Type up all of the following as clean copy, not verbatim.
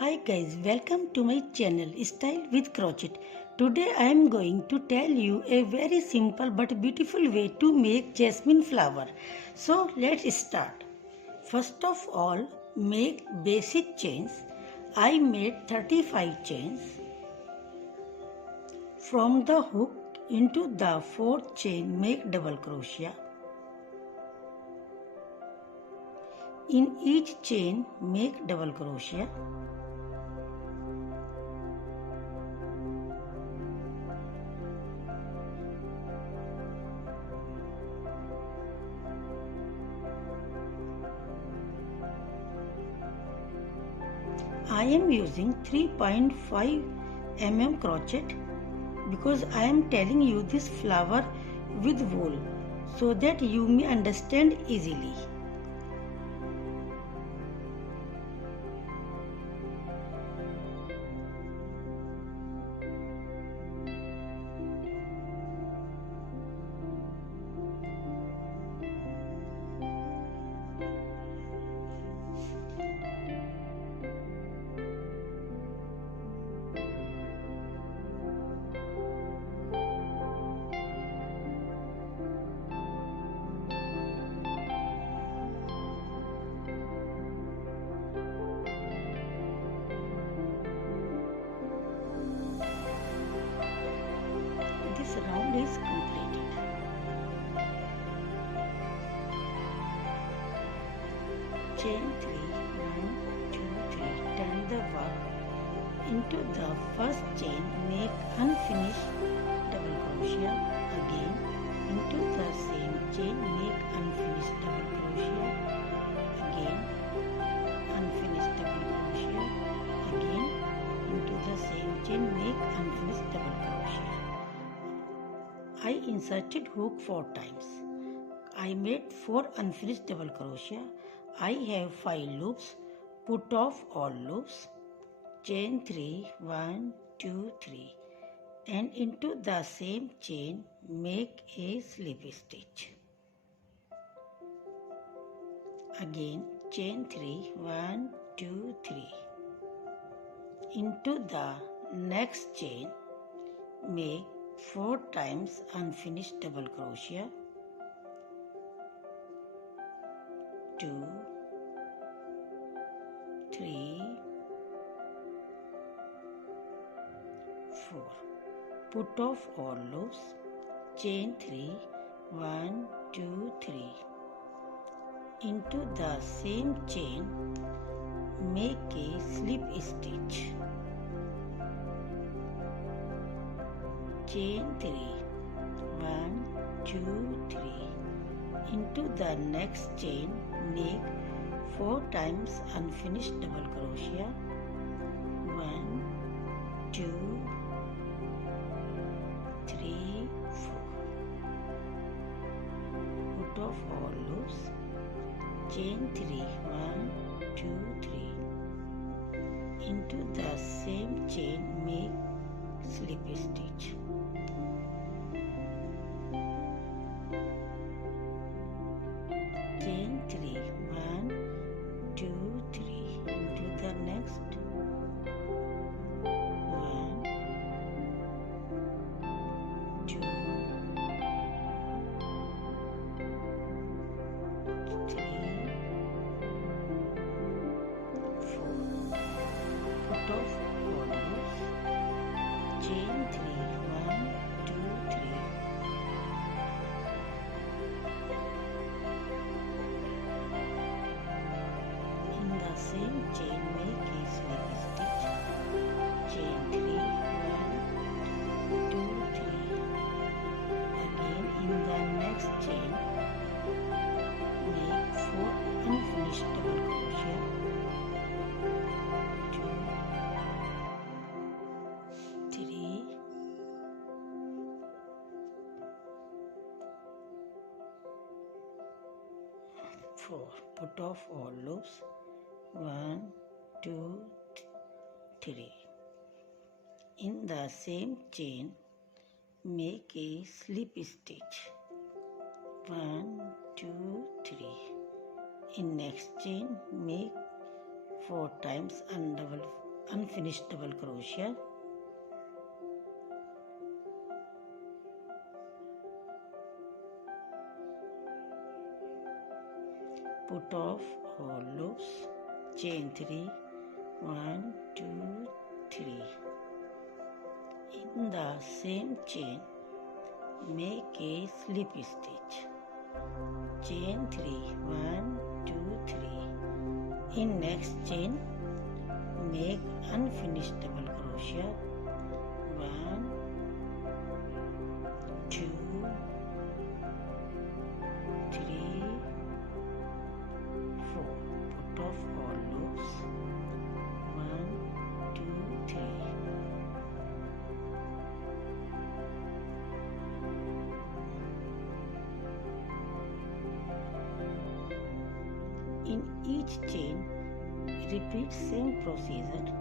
Hi guys, welcome to my channel Style with Crochet. Today I am going to tell you a very simple but beautiful way to make jasmine flower. So let's start. First of all, make basic chains. I made 35 chains. From the hook into the fourth chain, make double crochet. In each chain, make double crochet. I am using 3.5 mm crochet because I am telling you this flower with wool so that you may understand easily. This round is completed. Chain 3, 1, 2, 3, turn the work into the first chain, make unfinished double crochet, again into the same chain, make unfinished double crochet, again unfinished double crochet, again into the same chain, make unfinished double crochet. I inserted hook 4 times. I made 4 unfinished double crochet. I have 5 loops. Put off all loops. Chain 3, 1, 2, 3, and into the same chain make a slip stitch. Again chain 3, 1, 2, 3. Into the next chain make 4 times unfinished double crochet, 2, 3, 4. Put off all loops. Chain 3, 1, 2, 3. Into the same chain make a slip stitch. Chain 3, 1, 2, 3. Into the next chain make 4 times unfinished double crochet, 1, 2, 3, 4. Put off all loops. Chain 3, 1, 2, 3. Into the same chain make slip stitch. Chain 3, 1, 2, 3. Into the next 1, 2, 3, 4. Put off all loops. Chain 3, 1, 2, 3. In the same chain make a slip stitch. Chain 3, 1, 2, 3. Again in the next chain make 4 unfinished double crochet, 2, 3, 4. Put off all loops. 1, 2, 3. In the same chain make a slip stitch. 1, 2, 3. In next chain make 4 times unfinished double crochet. Put off all loops, chain 3, 1, 2, 3. In the same chain, make a slip stitch. Chain 3, 1, 2, 3. In next chain, make unfinished double crochet. 1, 2, 3, 4. Put off all loops. 1, 2, 3. In each chain, repeat same procedure.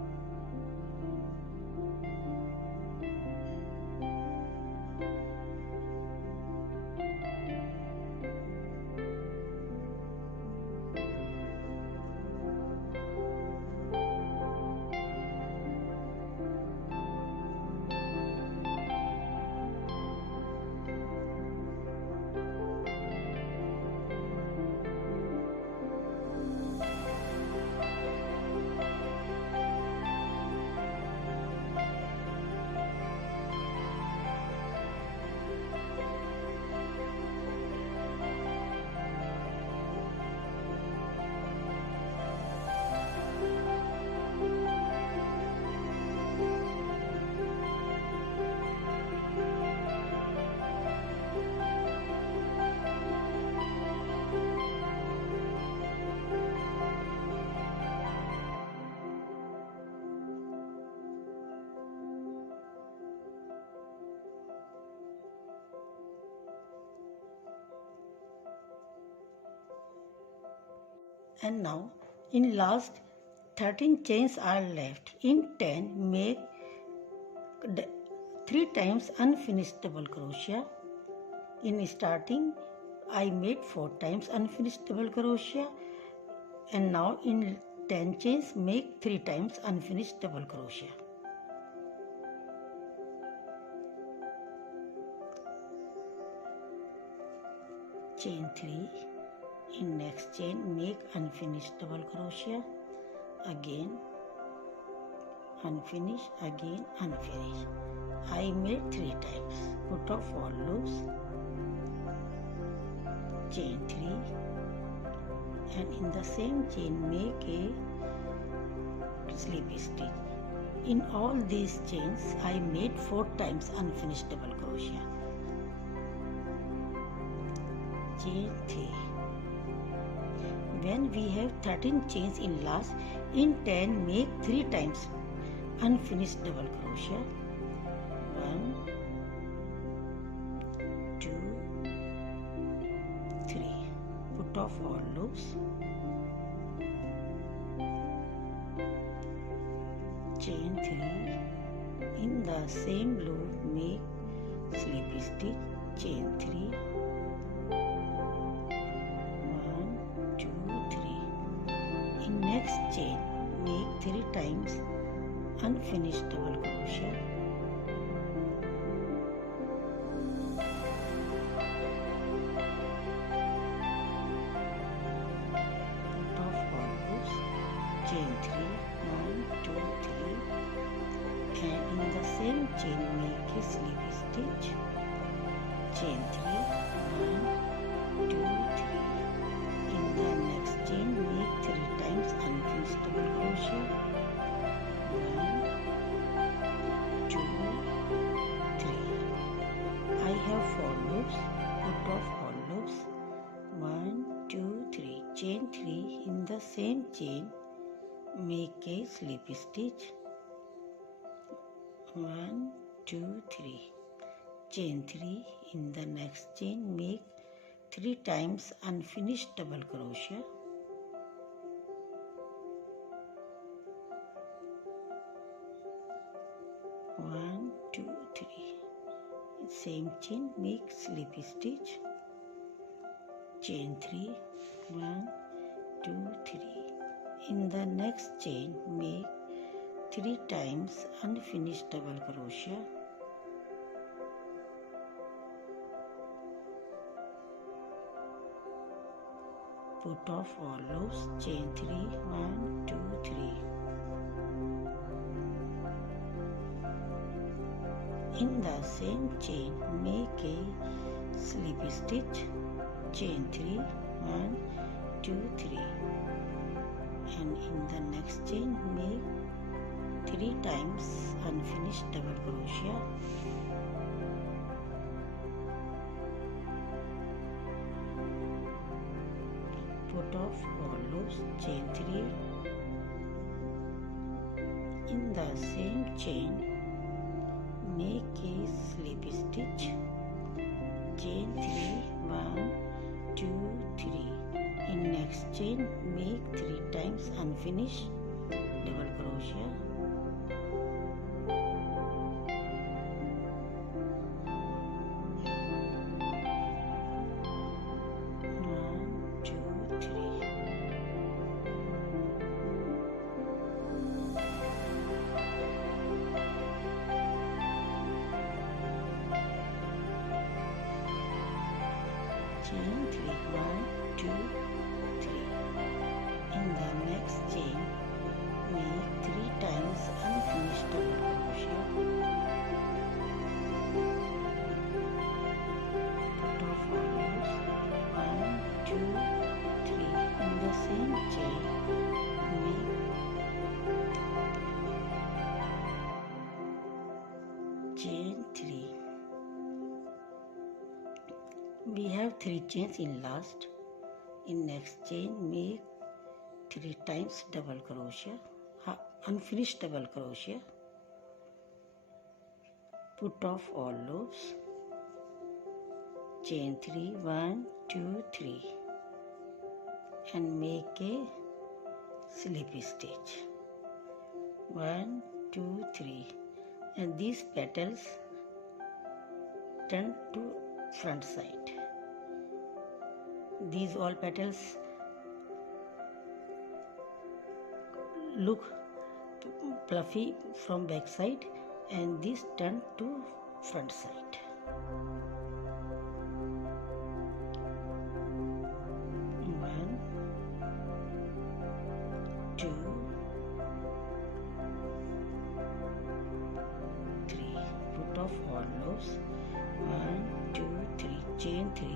And now in last 13 chains are left. In 10, make 3 times unfinished double crochet. In starting, I made 4 times unfinished double crochet, and now in 10 chains make 3 times unfinished double crochet. Chain 3. In next chain make unfinished double crochet, again unfinish, again unfinish. I made 3 times. Put off all loops, chain 3, and in the same chain make a slip stitch. In all these chains I made 4 times unfinished double crochet. Chain 3. When we have 13 chains in last, in 10 make 3 times unfinished double crochet. 1, 2, 3. Put off all loops. Chain 3. In the same loop make slip stitch. Chain 3. 1, 2, 3. In next chain make 3 times unfinished double crochet. Put off all loops. Chain 3. 1, 2, 3. And in the same chain make a slip stitch. Chain 3. 1, 2, 3. In the next chain make 3 times unfinished double crochet. 1, 2, 3. I have 4 loops. Put off all loops. 1, 2, 3. Chain 3. In the same chain make a slip stitch. 1, 2, 3. Chain 3. In the next chain make 3 times unfinished double crochet. 1, 2, 3. Same chain make slip stitch. Chain 3. 1, 2, 3. In the next chain make 3 times unfinished double crochet. Put off all loops, chain 3, 1, 2, 3. In the same chain, make a slip stitch, chain 3, 1, 2, 3. And in the next chain, make 3 times unfinished double crochet. Put off all loops, chain 3. In the same chain, make a slip stitch, chain 3, 1, 2, 3. In next chain, make 3 times unfinished double crochet. 1, 2, 3. Chain 3, 1, 2, 3. In the next chain, make 3 times unfinished double crochet. Put off all loops, 1, 2, 3. In the same chain, make chain 3. We have 3 chains in last. In next chain, make 3 times double crochet, unfinished double crochet. Put off all loops, chain 3, 1, 2, 3, and make a slip stitch, 1, 2, 3, and these petals turn to front side. These all petals look fluffy from back side, and this turn to front side. One, 2, 3. Put off all loops, 1, 2, 3, chain 3,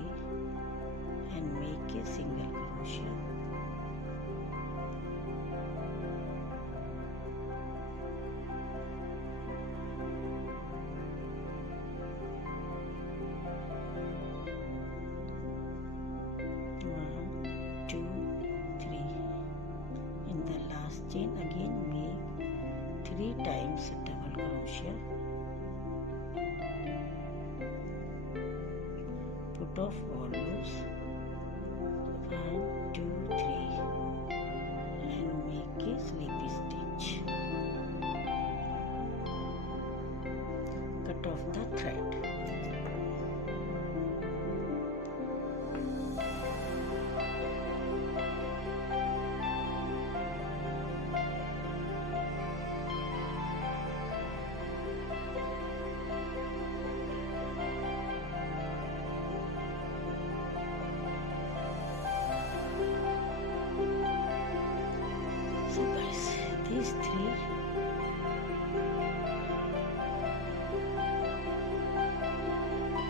and make a single crochet. Chain again, make 3 times double crochet. Put off all loops, 1, 2, 3, and make a slip stitch. Cut off the thread. So guys, these 3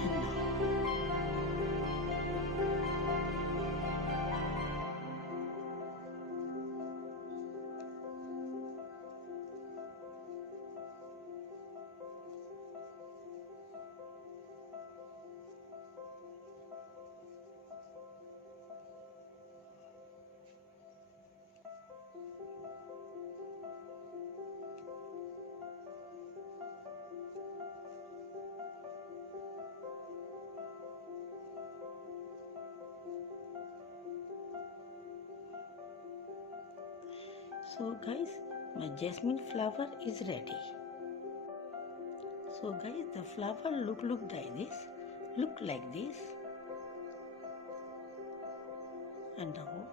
and now so guys, my jasmine flower is ready. So guys, the flower look like this, and now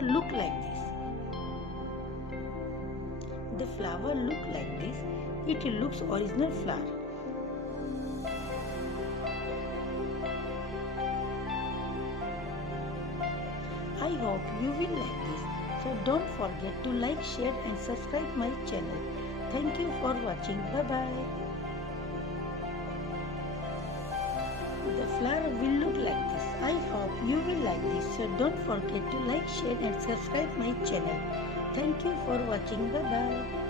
flower look like this. The flower look like this. It looks original flower. I hope you will like this. So don't forget to like, share and subscribe my channel. Thank you for watching. Bye bye. The flower will look like this. I hope you will like this. So don't forget to like, share and subscribe my channel. Thank you for watching. Bye bye.